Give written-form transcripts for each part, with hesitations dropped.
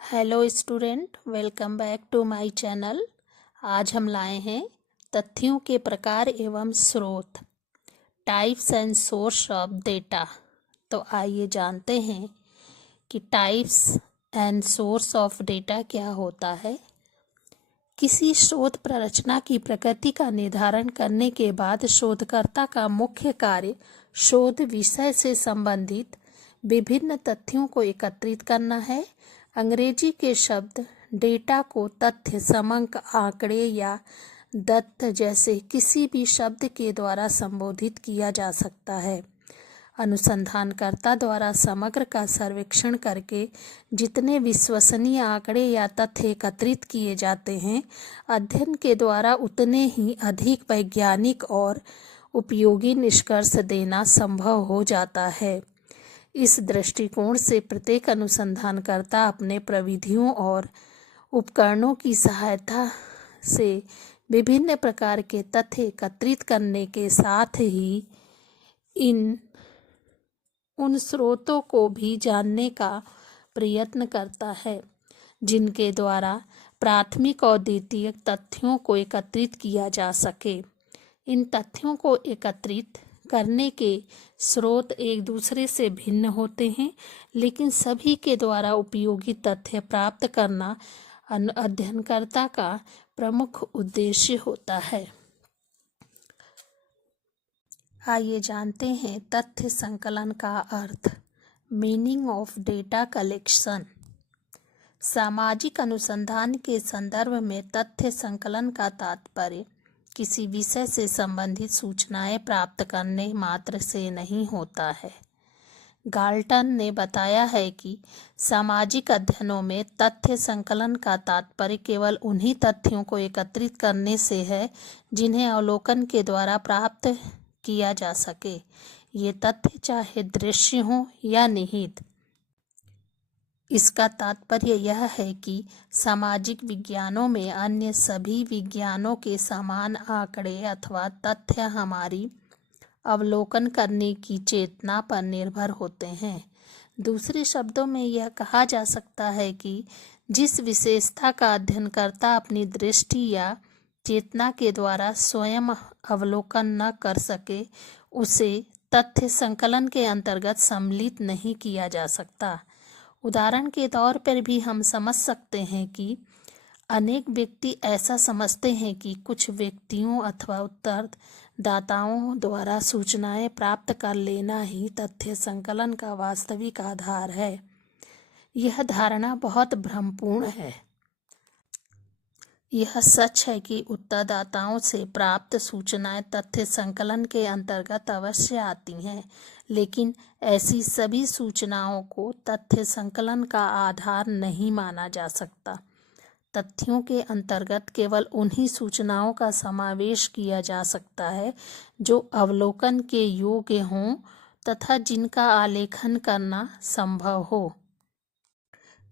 Hello student, welcome back to my channel. आज हम लाए हैं तथ्यों के प्रकार एवं स्रोत, types and source of data. तो आइए जानते हैं कि types and source of data क्या होता है। किसी शोध प्ररचना की प्रकृति का निर्धारण करने के बाद शोधकर्ता का मुख्य कार्य शोध विषय से संबंधित विभिन्न तथ्यों को एकत्रित करना है। अंग्रेजी के शब्द डेटा को तथ्य, समंक, आंकड़े या दत्त जैसे किसी भी शब्द के द्वारा संबोधित किया जा सकता है। अनुसंधानकर्ता द्वारा समग्र का सर्वेक्षण करके जितने विश्वसनीय आंकड़े या तथ्य एकत्रित किए जाते हैं, अध्ययन के द्वारा उतने ही अधिक वैज्ञानिक और उपयोगी निष्कर्ष देना संभव हो जाता है। इस दृष्टिकोण से प्रत्येक अनुसंधानकर्ता अपने प्रविधियों और उपकरणों की सहायता से विभिन्न प्रकार के तथ्य एकत्रित करने के साथ ही उन स्रोतों को भी जानने का प्रयत्न करता है जिनके द्वारा प्राथमिक और द्वितीयक तथ्यों को एकत्रित किया जा सके। इन तथ्यों को एकत्रित करने के स्रोत एक दूसरे से भिन्न होते हैं, लेकिन सभी के द्वारा उपयोगी तथ्य प्राप्त करना अध्ययनकर्ता का प्रमुख उद्देश्य होता है। आइए जानते हैं तथ्य संकलन का अर्थ। Meaning of data collection. सामाजिक अनुसंधान के संदर्भ में तथ्य संकलन का तात्पर्य किसी विषय से संबंधित सूचनाएं प्राप्त करने मात्र से नहीं होता है। गाल्टन ने बताया है कि सामाजिक अध्ययनों में तथ्य संकलन का तात्पर्य केवल उन्हीं तथ्यों को एकत्रित करने से है जिन्हें अवलोकन के द्वारा प्राप्त किया जा सके। ये तथ्य चाहे दृश्य हों या निहित। इसका तात्पर्य यह है कि सामाजिक विज्ञानों में अन्य सभी विज्ञानों के समान आंकड़े अथवा तथ्य हमारी अवलोकन करने की चेतना पर निर्भर होते हैं। दूसरे शब्दों में यह कहा जा सकता है कि जिस विशेषता का अध्ययनकर्ता अपनी दृष्टि या चेतना के द्वारा स्वयं अवलोकन न कर सके, उसे तथ्य संकलन के अंतर्गत सम्मिलित नहीं किया जा सकता। उदाहरण के तौर पर भी हम समझ सकते हैं कि अनेक व्यक्ति ऐसा समझते हैं कि कुछ व्यक्तियों अथवा उत्तरदाताओं द्वारा सूचनाएं प्राप्त कर लेना ही तथ्य संकलन का वास्तविक आधार है। यह धारणा बहुत भ्रमपूर्ण है। यह सच है कि उत्तरदाताओं से प्राप्त सूचनाएं तथ्य संकलन के अंतर्गत अवश्य आती हैं, लेकिन ऐसी सभी सूचनाओं को तथ्य संकलन का आधार नहीं माना जा सकता। तथ्यों के अंतर्गत केवल उन्हीं सूचनाओं का समावेश किया जा सकता है जो अवलोकन के योग्य हों तथा जिनका आलेखन करना संभव हो।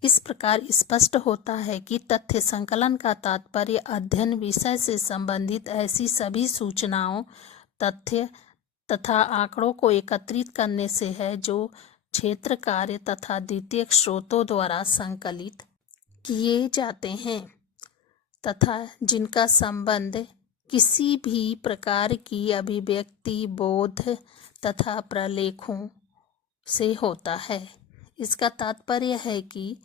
इस प्रकार स्पष्ट होता है कि तथ्य संकलन का तात्पर्य अध्ययन विषय से संबंधित ऐसी सभी सूचनाओं, तथ्य तथा आंकड़ों को एकत्रित करने से है जो क्षेत्र कार्य तथा द्वितीयक स्रोतों द्वारा संकलित किए जाते हैं तथा जिनका संबंध किसी भी प्रकार की अभिव्यक्ति, बोध तथा प्रलेखों से होता है। इसका तात्पर्य है कि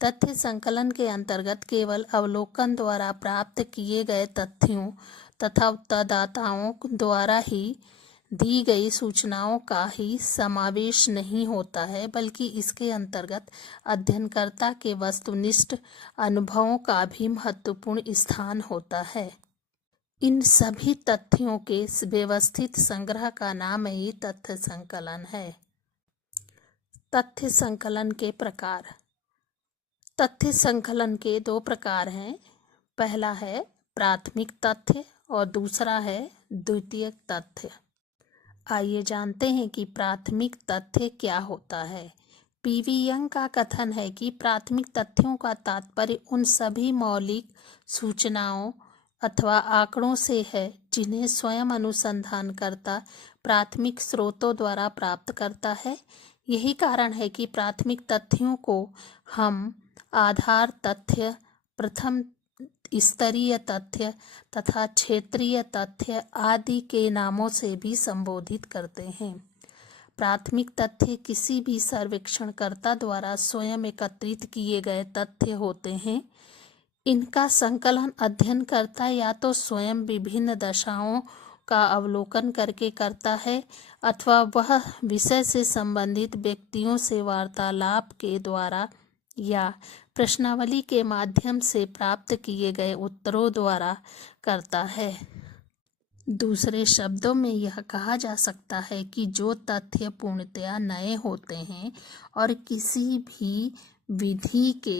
तथ्य संकलन के अंतर्गत केवल अवलोकन द्वारा प्राप्त किए गए तथ्यों तथा उत्तरदाताओं द्वारा ही दी गई सूचनाओं का ही समावेश नहीं होता है, बल्कि इसके अंतर्गत अध्ययनकर्ता के वस्तुनिष्ठ अनुभवों का भी महत्वपूर्ण स्थान होता है। इन सभी तथ्यों के व्यवस्थित संग्रह का नाम ही तथ्य संकलन है। तथ्य संकलन के प्रकार। तथ्य संकलन के दो प्रकार हैं। पहला है प्राथमिक तथ्य और दूसरा है द्वितीयक तथ्य। आइए जानते हैं कि प्राथमिक तथ्य क्या होता है। पीवी यंग का कथन है कि प्राथमिक तथ्यों का तात्पर्य उन सभी मौलिक सूचनाओं अथवा आंकड़ों से है जिन्हें स्वयं अनुसंधानकर्ता प्राथमिक स्रोतों द्वारा प्राप्त करता है। यही कारण है कि प्राथमिक तथ्यों को हम आधार तथ्य, प्रथम स्तरीय तथ्य तथा क्षेत्रीय तथ्य आदि के नामों से भी संबोधित करते हैं। प्राथमिक तथ्य किसी भी सर्वेक्षणकर्ता द्वारा स्वयं एकत्रित किए गए तथ्य होते हैं। इनका संकलन अध्ययनकर्ता या तो स्वयं विभिन्न दशाओं का अवलोकन करके करता है अथवा वह विषय से संबंधित व्यक्तियों से वार्तालाप के द्वारा या प्रश्नावली के माध्यम से प्राप्त किए गए उत्तरों द्वारा करता है। दूसरे शब्दों में यह कहा जा सकता है कि जो तथ्य पूर्णतया नए होते हैं और किसी भी विधि के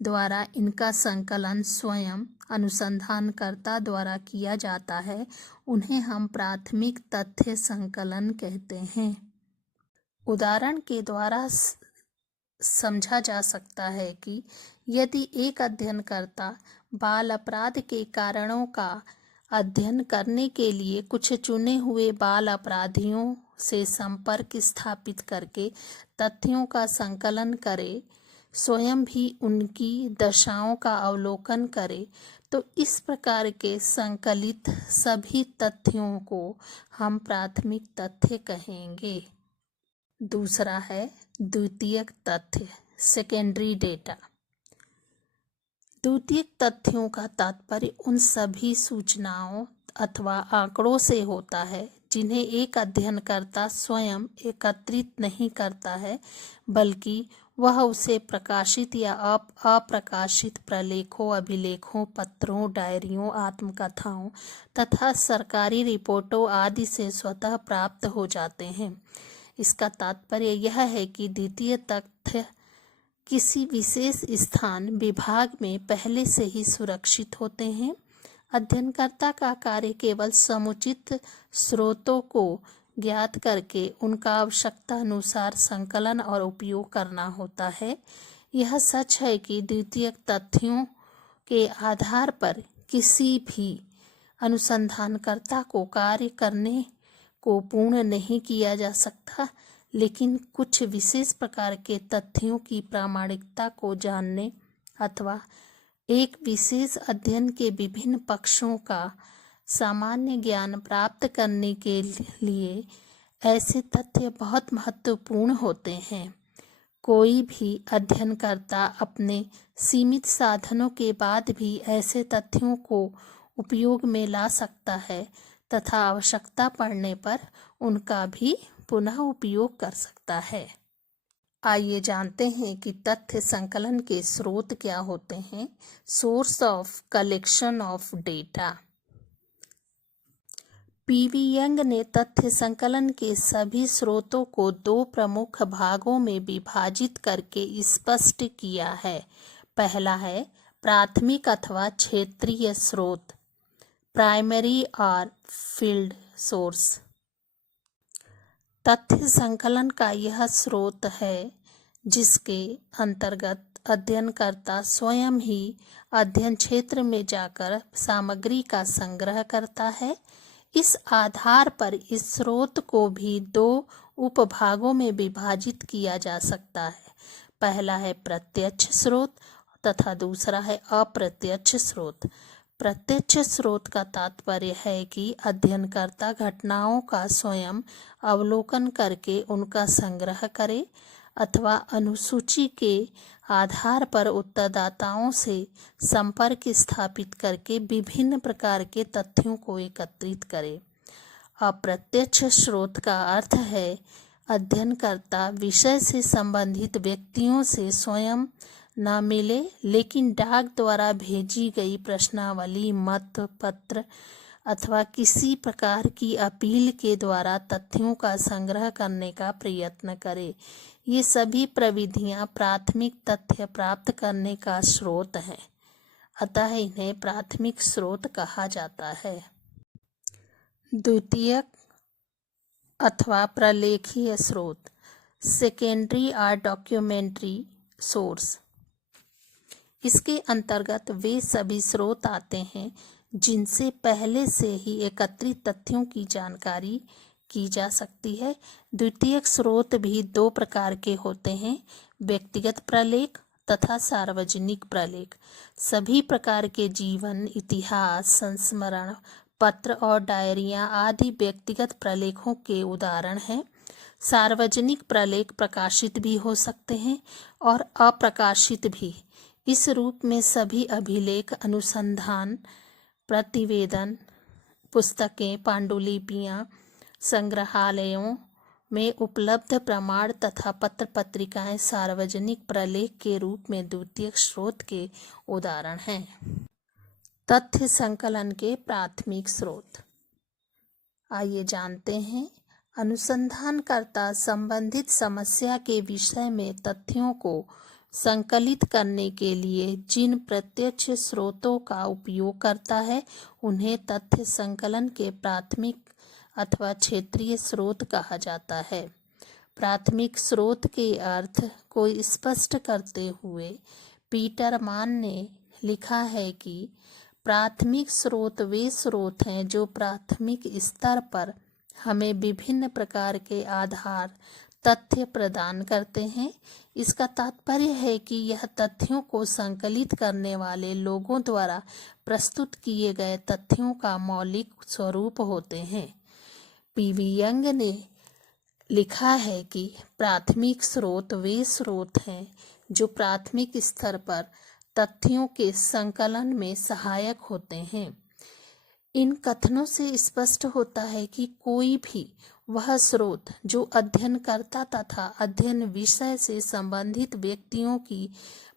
द्वारा इनका संकलन स्वयं अनुसंधानकर्ता द्वारा किया जाता है, उन्हें हम प्राथमिक तथ्य संकलन कहते हैं। उदाहरण के द्वारा समझा जा सकता है कि यदि एक अध्ययनकर्ता बाल अपराध के कारणों का अध्ययन करने के लिए कुछ चुने हुए बाल अपराधियों से संपर्क स्थापित करके तथ्यों का संकलन करे, स्वयं भी उनकी दशाओं का अवलोकन करे, तो इस प्रकार के संकलित सभी तथ्यों को हम प्राथमिक तथ्य कहेंगे। दूसरा है द्वितीयक तथ्य, सेकेंडरी डेटा। द्वितीयक तथ्यों का तात्पर्य उन सभी सूचनाओं अथवा आंकड़ों से होता है जिन्हें एक अध्ययनकर्ता स्वयं एकत्रित नहीं करता है, बल्कि वह उसे प्रकाशित या अप्रकाशित प्रलेखों, अभिलेखों, पत्रों, डायरियों, आत्मकथाओं तथा सरकारी रिपोर्टों आदि से स्वतः प्राप्त हो जाते हैं। इसका तात्पर्य यह है कि द्वितीय तथ्य किसी विशेष स्थान विभाग में पहले से ही सुरक्षित होते हैं। अध्ययनकर्ता का कार्य केवल समुचित स्रोतों को ज्ञात करके उनका आवश्यकता अनुसार संकलन और उपयोग करना होता है। यह सच है कि द्वितीयक तथ्यों के आधार पर किसी भी अनुसंधानकर्ता को कार्य करने को पूर्ण नहीं किया जा सकता, लेकिन कुछ विशेष प्रकार के तथ्यों की प्रामाणिकता को जानने अथवा एक विशेष अध्ययन के विभिन्न पक्षों का सामान्य ज्ञान प्राप्त करने के लिए ऐसे तथ्य बहुत महत्वपूर्ण होते हैं। कोई भी अध्ययनकर्ता अपने सीमित साधनों के बाद भी ऐसे तथ्यों को उपयोग में ला सकता है तथा आवश्यकता पड़ने पर उनका भी पुनः उपयोग कर सकता है। आइए जानते हैं कि तथ्य संकलन के स्रोत क्या होते हैं। Source of collection of data. PV young ने तथ्य संकलन के सभी स्रोतों को दो प्रमुख भागों में विभाजित करके स्पष्ट किया है। पहला है प्राथमिक अथवा क्षेत्रीय स्रोत, प्राइमरी और फील्ड सोर्स। तथ्य संकलन का यह स्रोत है जिसके अंतर्गत अध्ययनकर्ता स्वयं ही अध्ययन क्षेत्र में जाकर सामग्री का संग्रह करता है। इस आधार पर इस स्रोत को भी दो उपभागों में विभाजित किया जा सकता है। पहला है प्रत्यक्ष स्रोत तथा दूसरा है अप्रत्यक्ष स्रोत। प्रत्यक्ष स्रोत का तात्पर्य है कि अध्ययनकर्ता घटनाओं का स्वयं अवलोकन करके उनका संग्रह करे अथवा अनुसूची के आधार पर उत्तरदाताओं से संपर्क स्थापित करके विभिन्न प्रकार के तथ्यों को एकत्रित करे। अप्रत्यक्ष स्रोत का अर्थ है अध्ययनकर्ता विषय से संबंधित व्यक्तियों से स्वयं न मिले, लेकिन डाक द्वारा भेजी गई प्रश्नावली, मत पत्र अथवा किसी प्रकार की अपील के द्वारा तथ्यों का संग्रह करने का प्रयत्न करे। ये सभी प्रविधियां प्राथमिक तथ्य प्राप्त करने का स्रोत हैं, अतः इन्हें प्राथमिक स्रोत कहा जाता है। द्वितीयक अथवा प्रलेखीय स्रोत, सेकेंडरी और डॉक्यूमेंट्री सोर्स। इसके अंतर्गत वे सभी स्रोत आते हैं जिनसे पहले से ही एकत्रित तथ्यों की जानकारी की जा सकती है। द्वितीयक स्रोत भी दो प्रकार के होते हैं, व्यक्तिगत प्रलेख तथा सार्वजनिक प्रलेख। सभी प्रकार के जीवन, इतिहास, संस्मरण पत्र और डायरियां आदि व्यक्तिगत प्रलेखों के उदाहरण हैं। सार्वजनिक प्रलेख प्रकाशित भी हो सकते हैं और अप्रकाशित भी। इस रूप में सभी अभिलेख, अनुसंधान, प्रतिवेदन, पुस्तकें, पांडुलिपियां, संग्रहालयों में उपलब्ध प्रमाण तथा पत्र पत्रिकाएं सार्वजनिक प्रलेख के रूप में द्वितीयक स्रोत के उदाहरण हैं। तथ्य संकलन के प्राथमिक स्रोत। आइए जानते हैं। अनुसंधानकर्ता संबंधित समस्या के विषय में तथ्यों को संकलित करने के लिए जिन प्रत्यक्ष स्रोतों का उपयोग करता है उन्हें तथ्य संकलन के प्राथमिक अथवा क्षेत्रीय स्रोत कहा जाता है। प्राथमिक स्रोत के अर्थ को स्पष्ट करते हुए पीटर मान ने लिखा है कि प्राथमिक स्रोत वे स्रोत हैं जो प्राथमिक स्तर पर हमें विभिन्न प्रकार के आधार तथ्य प्रदान करते हैं। इसका तात्पर्य है कि यह तथ्यों को संकलित करने वाले लोगों द्वारा प्रस्तुत किए गए तथ्यों का मौलिक स्वरूप होते हैं। पीवी यंग ने लिखा है कि प्राथमिक स्रोत वे स्रोत हैं जो प्राथमिक स्तर पर तथ्यों के संकलन में सहायक होते हैं। इन कथनों से स्पष्ट होता है कि कोई भी वह स्रोत जो अध्ययनकर्ता तथा अध्ययन विषय से संबंधित व्यक्तियों की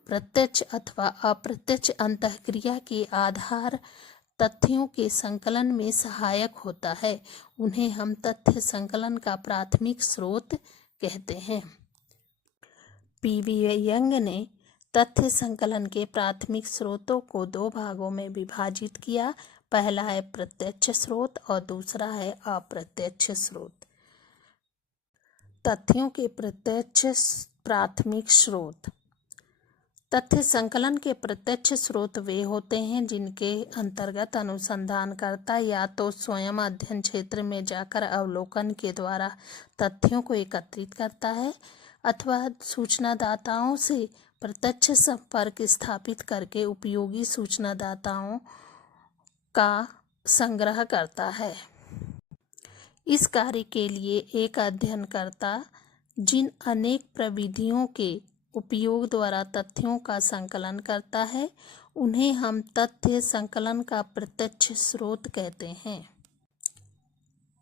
प्रत्यक्ष अथवा अप्रत्यक्ष अंतःक्रिया के आधार तथ्यों के संकलन में सहायक होता है, उन्हें हम तथ्य संकलन का प्राथमिक स्रोत कहते हैं। पीवी यंग ने तथ्य संकलन के प्राथमिक स्रोतों को दो भागों में विभाजित किया। पहला है प्रत्यक्ष स्रोत और दूसरा है अप्रत्यक्ष स्रोत। तथ्यों के प्रत्यक्ष प्राथमिक स्रोत। तथ्य संकलन के प्रत्यक्ष स्रोत वे होते हैं जिनके अंतर्गत अनुसंधानकर्ता या तो स्वयं अध्ययन क्षेत्र में जाकर अवलोकन के द्वारा तथ्यों को एकत्रित करता है अथवा सूचनादाताओं से प्रत्यक्ष संपर्क स्थापित करके उपयोगी सूचनादाताओं का संग्रह करता है। इस कार्य के लिए एक अध्ययनकर्ता जिन अनेक प्रविधियों के उपयोग द्वारा तथ्यों का संकलन करता है उन्हें हम तथ्य संकलन का प्रत्यक्ष स्रोत कहते हैं।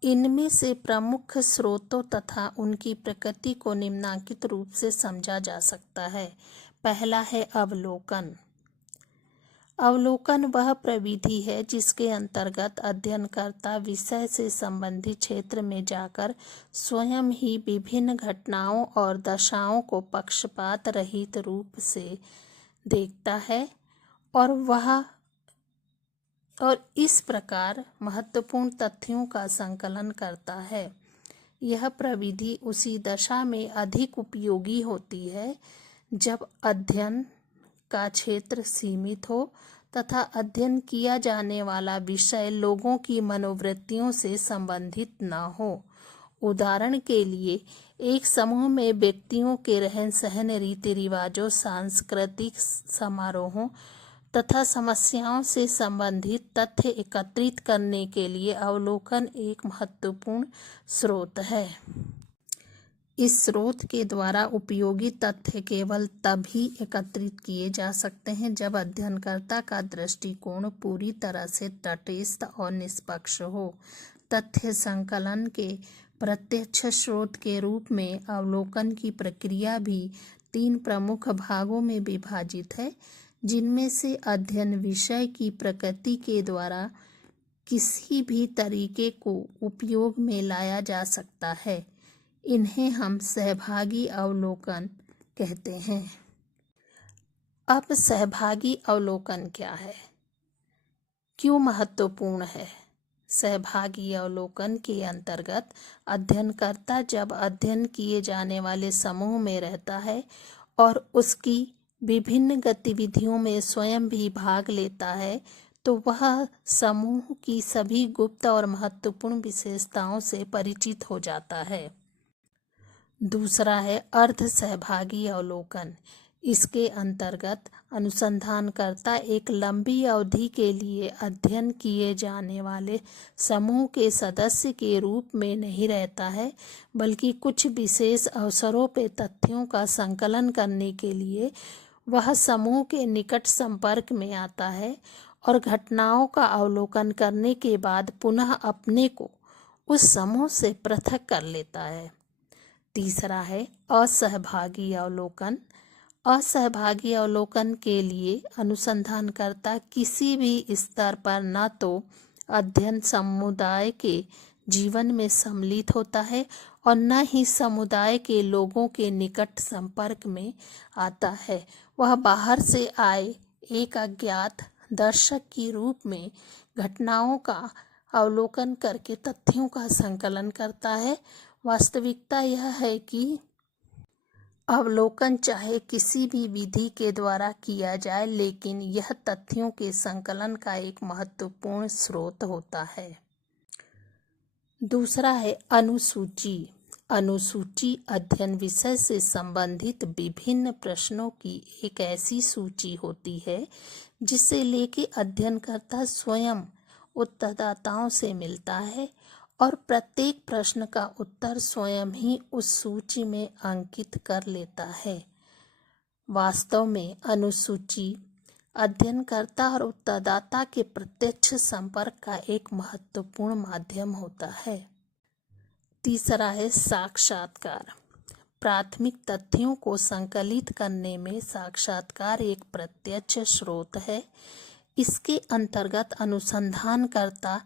इनमें से प्रमुख स्रोतों तथा उनकी प्रकृति को निम्नलिखित रूप से समझा जा सकता है। पहला है अवलोकन। अवलोकन वह प्रविधि है जिसके अंतर्गत अध्ययनकर्ता विषय से संबंधित क्षेत्र में जाकर स्वयं ही विभिन्न घटनाओं और दशाओं को पक्षपात रहित रूप से देखता है और इस प्रकार महत्वपूर्ण तथ्यों का संकलन करता है। यह प्रविधि उसी दशा में अधिक उपयोगी होती है जब अध्ययन का क्षेत्र सीमित हो तथा अध्ययन किया जाने वाला विषय लोगों की मनोवृत्तियों से संबंधित न हो। उदाहरण के लिए एक समूह में व्यक्तियों के रहन सहन, रीति रिवाजों, सांस्कृतिक समारोहों तथा समस्याओं से संबंधित तथ्य एकत्रित करने के लिए अवलोकन एक महत्वपूर्ण स्रोत है। इस स्रोत के द्वारा उपयोगी तथ्य केवल तभी एकत्रित किए जा सकते हैं जब अध्ययनकर्ता का दृष्टिकोण पूरी तरह से तटस्थ और निष्पक्ष हो। तथ्य संकलन के प्रत्यक्ष स्रोत के रूप में अवलोकन की प्रक्रिया भी 3 प्रमुख भागों में विभाजित है, जिनमें से अध्ययन विषय की प्रकृति के द्वारा किसी भी तरीके को उपयोग में लाया जा सकता है। इन्हें हम सहभागी अवलोकन कहते हैं। अब सहभागी अवलोकन क्या है, क्यों महत्वपूर्ण है? सहभागी अवलोकन के अंतर्गत अध्ययनकर्ता जब अध्ययन किए जाने वाले समूह में रहता है और उसकी विभिन्न गतिविधियों में स्वयं भी भाग लेता है तो वह समूह की सभी गुप्त और महत्वपूर्ण विशेषताओं से परिचित हो जाता है। दूसरा है अर्ध सहभागी अवलोकन। इसके अंतर्गत अनुसंधानकर्ता एक लंबी अवधि के लिए अध्ययन किए जाने वाले समूह के सदस्य के रूप में नहीं रहता है, बल्कि कुछ विशेष अवसरों पर तथ्यों का संकलन करने के लिए वह समूह के निकट संपर्क में आता है और घटनाओं का अवलोकन करने के बाद पुनः अपने को उस समूह से पृथक कर लेता है। तीसरा है असहभागी अवलोकन। असहभागी अवलोकन के लिए अनुसंधानकर्ता किसी भी स्तर पर न तो अध्ययन समुदाय के जीवन में सम्मिलित होता है और न ही समुदाय के लोगों के निकट संपर्क में आता है। वह बाहर से आए एक अज्ञात दर्शक के रूप में घटनाओं का अवलोकन करके तथ्यों का संकलन करता है। वास्तविकता यह है कि अवलोकन चाहे किसी भी विधि के द्वारा किया जाए, लेकिन यह तथ्यों के संकलन का एक महत्वपूर्ण स्रोत होता है। दूसरा है अनुसूची। अनुसूची अध्ययन विषय से संबंधित विभिन्न प्रश्नों की एक ऐसी सूची होती है जिसे लेके अध्ययनकर्ता स्वयं उत्तरदाताओं से मिलता है और प्रत्येक प्रश्न का उत्तर स्वयं ही उस सूची में अंकित कर लेता है। वास्तव में अनुसूची अध्ययनकर्ता और उत्तरदाता के प्रत्यक्ष संपर्क का एक महत्वपूर्ण माध्यम होता है। तीसरा है साक्षात्कार। प्राथमिक तथ्यों को संकलित करने में साक्षात्कार एक प्रत्यक्ष स्रोत है। इसके अंतर्गत अनुसंधानकर्ता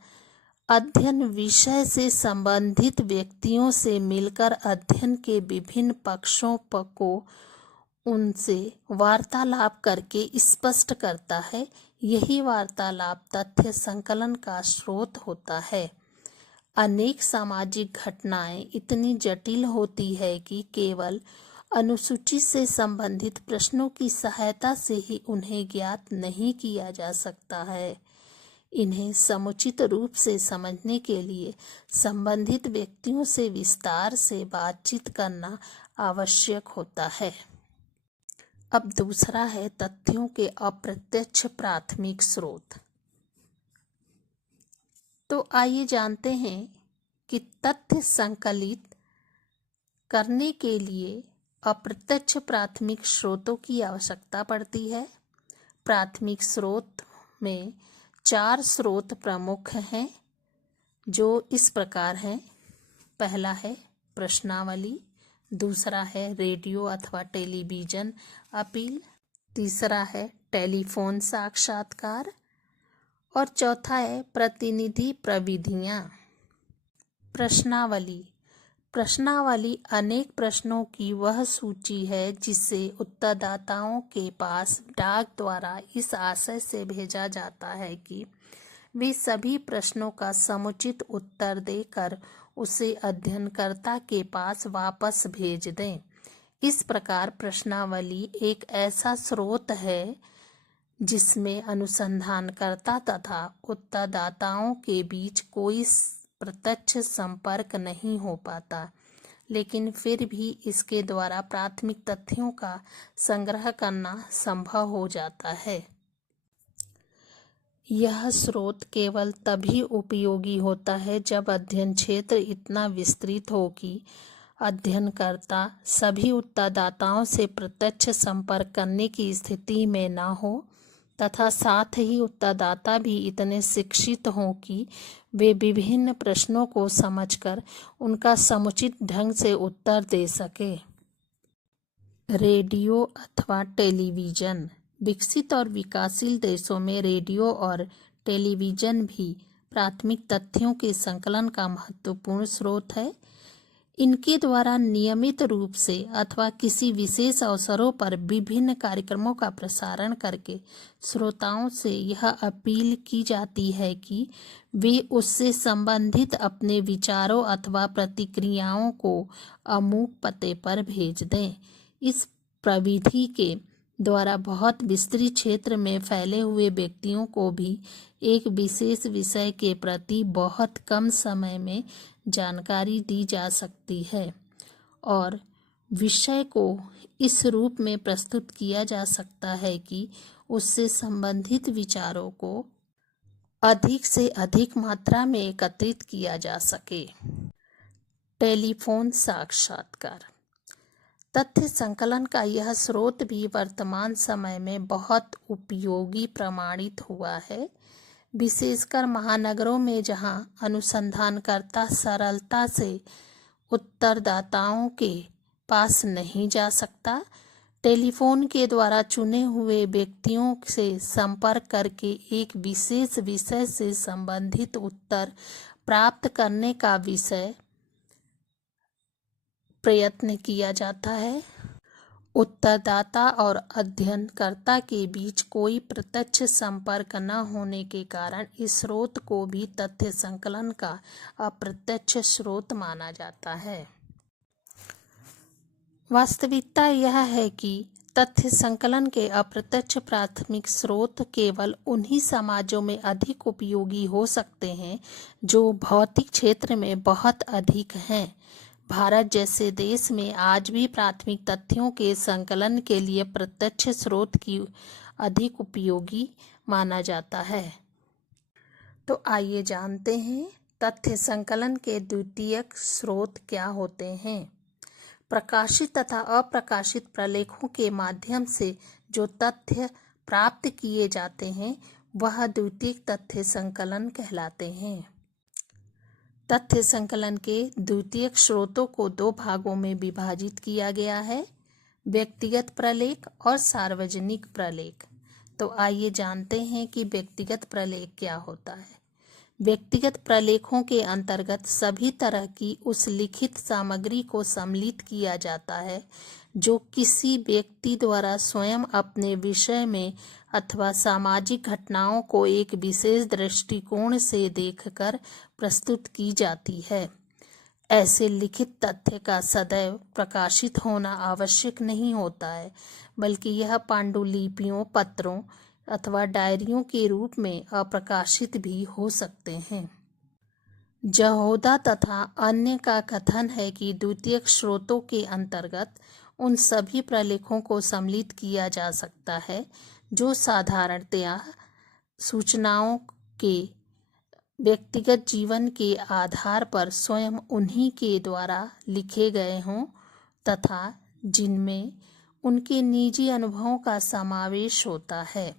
अध्ययन विषय से संबंधित व्यक्तियों से मिलकर अध्ययन के विभिन्न पक्षों को उनसे वार्तालाप करके स्पष्ट करता है। यही वार्तालाप तथ्य संकलन का स्रोत होता है। अनेक सामाजिक घटनाएं इतनी जटिल होती है कि केवल अनुसूची से संबंधित प्रश्नों की सहायता से ही उन्हें ज्ञात नहीं किया जा सकता है। इन्हें समुचित रूप से समझने के लिए संबंधित व्यक्तियों से विस्तार से बातचीत करना आवश्यक होता है। अब दूसरा है तथ्यों के अप्रत्यक्ष प्राथमिक स्रोत। तो आइए जानते हैं कि तथ्य संकलित करने के लिए अप्रत्यक्ष प्राथमिक स्रोतों की आवश्यकता पड़ती है। प्राथमिक स्रोत में 4 स्रोत प्रमुख हैं जो इस प्रकार हैं। पहला है प्रश्नावली, दूसरा है रेडियो अथवा टेलीविज़न अपील, तीसरा है टेलीफोन साक्षात्कार और चौथा है प्रतिनिधि प्रविधियाँ। प्रश्नावली। प्रश्नावली अनेक प्रश्नों की वह सूची है जिसे उत्तरदाताओं के पास डाक द्वारा इस आशय से भेजा जाता है कि वे सभी प्रश्नों का समुचित उत्तर देकर उसे अध्ययनकर्ता के पास वापस भेज दें। इस प्रकार प्रश्नावली एक ऐसा स्रोत है जिसमें अनुसंधानकर्ता तथा उत्तरदाताओं के बीच कोई प्रत्यक्ष संपर्क नहीं हो पाता, लेकिन फिर भी इसके द्वारा प्राथमिक तथ्यों का संग्रह करना संभव हो जाता है। यह स्रोत केवल तभी उपयोगी होता है जब अध्ययन क्षेत्र इतना विस्तृत हो कि अध्ययनकर्ता सभी उत्तरदाताओं से प्रत्यक्ष संपर्क करने की स्थिति में न हो तथा साथ ही उत्तरदाता भी इतने शिक्षित हों कि वे विभिन्न प्रश्नों को समझकर उनका समुचित ढंग से उत्तर दे सके। रेडियो अथवा टेलीविज़न। विकसित और विकासशील देशों में रेडियो और टेलीविज़न भी प्राथमिक तथ्यों के संकलन का महत्वपूर्ण स्रोत है। इनके द्वारा नियमित रूप से अथवा किसी विशेष अवसरों पर विभिन्न कार्यक्रमों का प्रसारण करके श्रोताओं से यह अपील की जाती है कि वे उससे संबंधित अपने विचारों अथवा प्रतिक्रियाओं को अमूक पते पर भेज दें। इस प्रविधि के द्वारा बहुत विस्तृत क्षेत्र में फैले हुए व्यक्तियों को भी एक विशेष विषय के प्रति बहुत कम समय में जानकारी दी जा सकती है और विषय को इस रूप में प्रस्तुत किया जा सकता है कि उससे संबंधित विचारों को अधिक से अधिक मात्रा में एकत्रित किया जा सके। टेलीफोन साक्षात्कार। तथ्य संकलन का यह स्रोत भी वर्तमान समय में बहुत उपयोगी प्रमाणित हुआ है, विशेषकर महानगरों में जहां अनुसंधानकर्ता सरलता से उत्तरदाताओं के पास नहीं जा सकता। टेलीफोन के द्वारा चुने हुए व्यक्तियों से संपर्क करके एक विशेष विषय से संबंधित उत्तर प्राप्त करने का विषय प्रयत्न किया जाता है। उत्तरदाता और अध्ययनकर्ता के बीच कोई प्रत्यक्ष संपर्क न होने के कारण इस स्रोत को भी तथ्य संकलन का अप्रत्यक्ष स्रोत माना जाता है। वास्तविकता यह है कि तथ्य संकलन के अप्रत्यक्ष प्राथमिक स्रोत केवल उन्हीं समाजों में अधिक उपयोगी हो सकते हैं जो भौतिक क्षेत्र में बहुत अधिक हैं। भारत जैसे देश में आज भी प्राथमिक तथ्यों के संकलन के लिए प्रत्यक्ष स्रोत की अधिक उपयोगी माना जाता है। तो आइए जानते हैं तथ्य संकलन के द्वितीयक स्रोत क्या होते हैं। प्रकाशित तथा अप्रकाशित प्रलेखों के माध्यम से जो तथ्य प्राप्त किए जाते हैं वह द्वितीयक तथ्य संकलन कहलाते हैं। तथ्य संकलन के द्वितीयक स्रोतों को दो भागों में विभाजित किया गया है, व्यक्तिगत प्रलेख और सार्वजनिक प्रलेख। तो आइए जानते हैं कि व्यक्तिगत प्रलेख क्या होता है। व्यक्तिगत प्रलेखों के अंतर्गत सभी तरह की उस लिखित सामग्री को सम्मिलित किया जाता है जो किसी व्यक्ति द्वारा स्वयं अपने विषय में अथवा सामाजिक घटनाओं को एक विशेष दृष्टिकोण से देखकर प्रस्तुत की जाती है। ऐसे लिखित तथ्य का सदैव प्रकाशित होना आवश्यक नहीं होता है, बल्कि यह पांडुलिपियों, पत्रों अथवा डायरियों के रूप में अप्रकाशित भी हो सकते हैं। जहोदा तथा अन्य का कथन है कि द्वितीयक स्रोतों के अंतर्गत उन सभी प्रलेखों को सम्मिलित किया जा सकता है जो साधारणतया सूचनाओं के व्यक्तिगत जीवन के आधार पर स्वयं उन्हीं के द्वारा लिखे गए हों तथा जिनमें उनके निजी अनुभवों का समावेश होता है।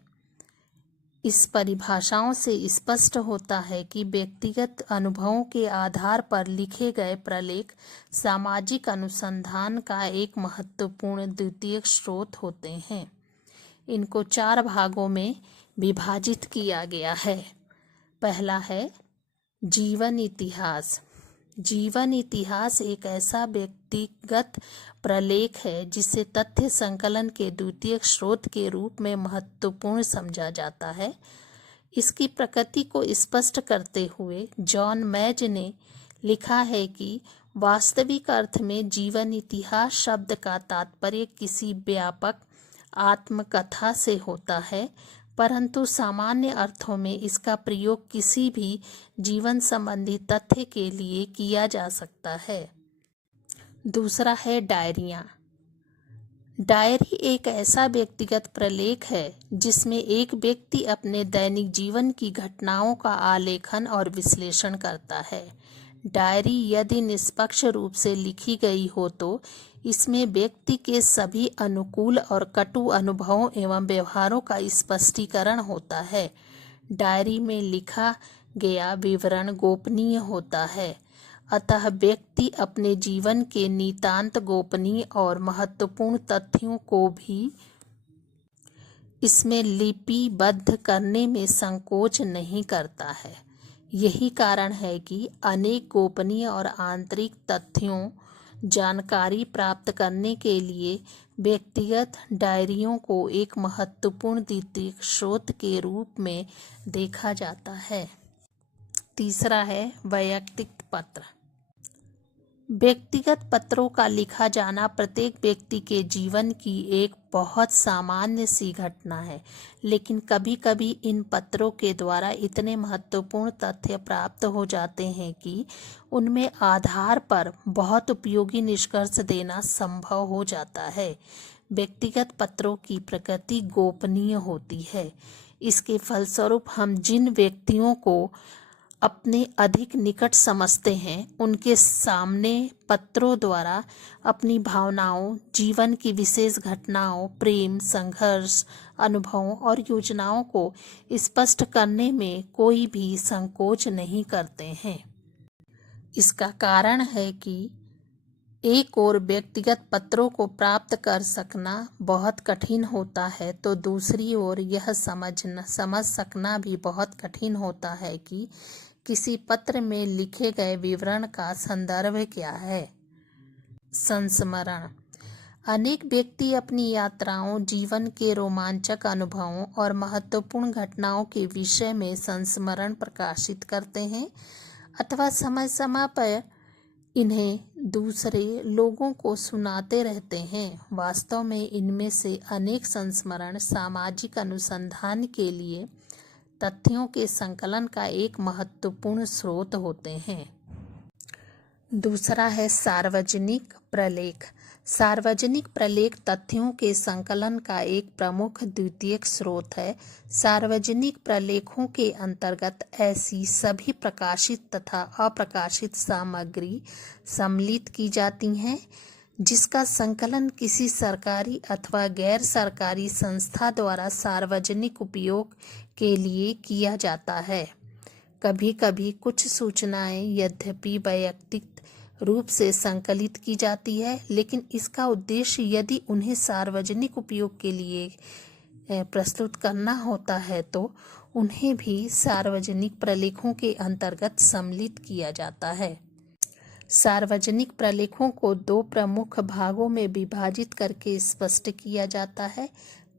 इस परिभाषाओं से स्पष्ट होता है कि व्यक्तिगत अनुभवों के आधार पर लिखे गए प्रलेख सामाजिक अनुसंधान का एक महत्वपूर्ण द्वितीयक स्रोत होते हैं। इनको 4 भागों में विभाजित किया गया है। पहला है जीवन इतिहास। जीवन इतिहास एक ऐसा व्यक्तिगत प्रलेख है जिसे तथ्य संकलन के द्वितीयक स्रोत के रूप में महत्वपूर्ण समझा जाता है। इसकी प्रकृति को स्पष्ट करते हुए जॉन मैज ने लिखा है कि वास्तविक अर्थ में जीवन इतिहास शब्द का तात्पर्य किसी व्यापक आत्मकथा से होता है, परंतु सामान्य अर्थों में इसका प्रयोग किसी भी जीवन संबंधी तथ्य के लिए किया जा सकता है। दूसरा है डायरियाँ। डायरी एक ऐसा व्यक्तिगत प्रलेख है जिसमें एक व्यक्ति अपने दैनिक जीवन की घटनाओं का आलेखन और विश्लेषण करता है। डायरी यदि निष्पक्ष रूप से लिखी गई हो तो इसमें व्यक्ति के सभी अनुकूल और कटु अनुभवों एवं व्यवहारों का स्पष्टीकरण होता है। डायरी में लिखा गया विवरण गोपनीय होता है, अतः व्यक्ति अपने जीवन के नितांत गोपनीय और महत्वपूर्ण तथ्यों को भी इसमें लिपिबद्ध करने में संकोच नहीं करता है। यही कारण है कि अनेक गोपनीय और आंतरिक तथ्यों जानकारी प्राप्त करने के लिए व्यक्तिगत डायरियों को एक महत्वपूर्ण द्वितीयक स्रोत के रूप में देखा जाता है। तीसरा है वैयक्तिक पत्र। व्यक्तिगत पत्रों का लिखा जाना प्रत्येक व्यक्ति के जीवन की एक बहुत सामान्य सी घटना है, लेकिन कभी कभी इन पत्रों के द्वारा इतने महत्वपूर्ण तथ्य प्राप्त हो जाते हैं कि उनमें आधार पर बहुत उपयोगी निष्कर्ष देना संभव हो जाता है। व्यक्तिगत पत्रों की प्रकृति गोपनीय होती है। इसके फलस्वरूप हम जिन व्यक्तियों को अपने अधिक निकट समझते हैं, उनके सामने पत्रों द्वारा अपनी भावनाओं, जीवन की विशेष घटनाओं, प्रेम, संघर्ष, अनुभवों और योजनाओं को स्पष्ट करने में कोई भी संकोच नहीं करते हैं। इसका कारण है कि एक ओर व्यक्तिगत पत्रों को प्राप्त कर सकना बहुत कठिन होता है, तो दूसरी ओर यह समझ सकना भी बहुत कठिन होता है कि किसी पत्र में लिखे गए विवरण का संदर्भ क्या है। संस्मरण। अनेक व्यक्ति अपनी यात्राओं, जीवन के रोमांचक अनुभवों और महत्वपूर्ण घटनाओं के विषय में संस्मरण प्रकाशित करते हैं अथवा समय समय पर इन्हें दूसरे लोगों को सुनाते रहते हैं। वास्तव में इनमें से अनेक संस्मरण सामाजिक अनुसंधान के लिए तथ्यों के संकलन का एक महत्वपूर्ण स्रोत होते हैं। दूसरा है सार्वजनिक प्रलेख। सार्वजनिक प्रलेख तथ्यों के संकलन का एक प्रमुख द्वितीयक स्रोत है। सार्वजनिक प्रलेखों के अंतर्गत ऐसी सभी प्रकाशित तथा अप्रकाशित सामग्री सम्मिलित की जाती हैं जिसका संकलन किसी सरकारी अथवा गैर सरकारी संस्था द्वारा सार्वजनिक उपयोग के लिए किया जाता है। कभी कभी कुछ सूचनाएं यद्यपि वैयक्तिक रूप से संकलित की जाती है, लेकिन इसका उद्देश्य यदि उन्हें सार्वजनिक उपयोग के लिए प्रस्तुत करना होता है तो उन्हें भी सार्वजनिक प्रलेखों के अंतर्गत सम्मिलित किया जाता है। सार्वजनिक प्रलेखों को दो प्रमुख भागों में विभाजित करके स्पष्ट किया जाता है।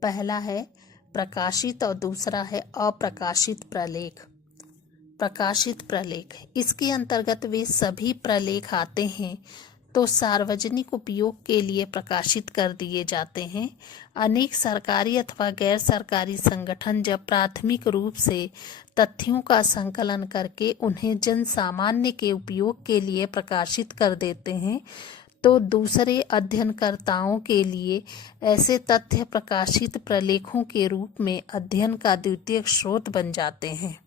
पहला है प्रकाशित और दूसरा है अप्रकाशित प्रलेख। प्रकाशित प्रलेख, इसके अंतर्गत वे सभी प्रलेख आते हैं तो सार्वजनिक उपयोग के लिए प्रकाशित कर दिए जाते हैं। अनेक सरकारी अथवा गैर सरकारी संगठन जब प्राथमिक रूप से तथ्यों का संकलन करके उन्हें जन सामान्य के उपयोग के लिए प्रकाशित कर देते हैं, तो दूसरे अध्ययनकर्ताओं के लिए ऐसे तथ्य प्रकाशित प्रलेखों के रूप में अध्ययन का द्वितीयक स्रोत बन जाते हैं।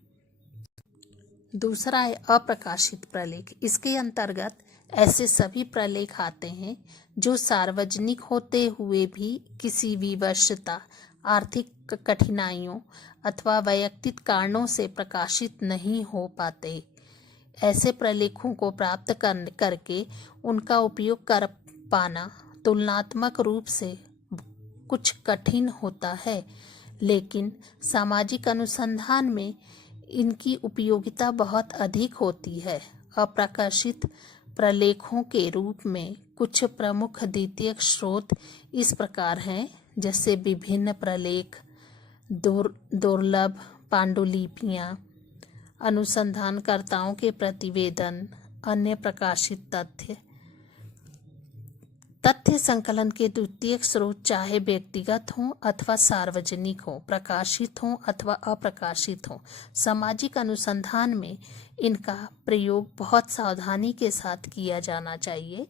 दूसरा है अप्रकाशित प्रलेख। इसके अंतर्गत ऐसे सभी प्रलेख आते हैं जो सार्वजनिक होते हुए भी किसी विवशता, आर्थिक कठिनाइयों अथवा वैयक्तिक कारणों से प्रकाशित नहीं हो पाते। ऐसे प्रलेखों को प्राप्त करके उनका उपयोग कर पाना तुलनात्मक रूप से कुछ कठिन होता है, लेकिन सामाजिक अनुसंधान में इनकी उपयोगिता बहुत अधिक होती है। अप्रकाशित प्रलेखों के रूप में कुछ प्रमुख द्वितीयक स्रोत इस प्रकार हैं, जैसे विभिन्न प्रलेख, दुर्लभ पांडुलिपियाँ, अनुसंधानकर्ताओं के प्रतिवेदन, अन्य प्रकाशित तथ्य संकलन के द्वितीयक स्रोत चाहे व्यक्तिगत हों अथवा सार्वजनिक हों, प्रकाशित हों अथवा अप्रकाशित हों। सामाजिक अनुसंधान में इनका प्रयोग बहुत सावधानी के साथ किया जाना चाहिए।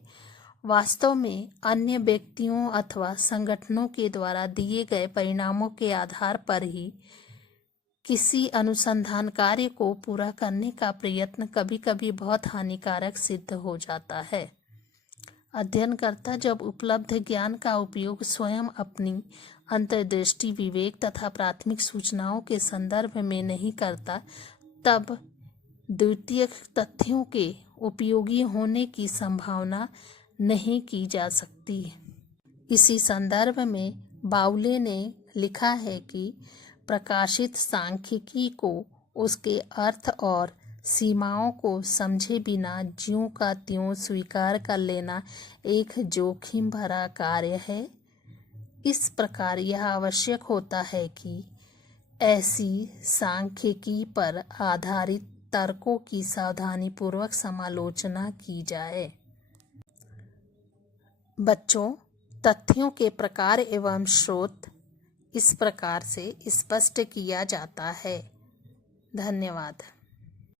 वास्तव में अन्य व्यक्तियों अथवा संगठनों के द्वारा दिए गए परिणामों के आधार पर ही किसी अनुसंधान कार्य को पूरा करने का प्रयत्न कभी कभी बहुत हानिकारक सिद्ध हो जाता है। अध्ययनकर्ता जब उपलब्ध ज्ञान का उपयोग स्वयं अपनी अंतर्दृष्टि, विवेक तथा प्राथमिक सूचनाओं के संदर्भ में नहीं करता, तब द्वितीयक तथ्यों के उपयोगी होने की संभावना नहीं की जा सकती। इसी संदर्भ में बाउले ने लिखा है कि प्रकाशित सांख्यिकी को उसके अर्थ और सीमाओं को समझे बिना ज्यों का त्यों स्वीकार कर लेना एक जोखिम भरा कार्य है। इस प्रकार यह आवश्यक होता है कि ऐसी सांख्यिकी पर आधारित तर्कों की सावधानीपूर्वक समालोचना की जाए। बच्चों, तथ्यों के प्रकार एवं स्रोत इस प्रकार से स्पष्ट किया जाता है। धन्यवाद।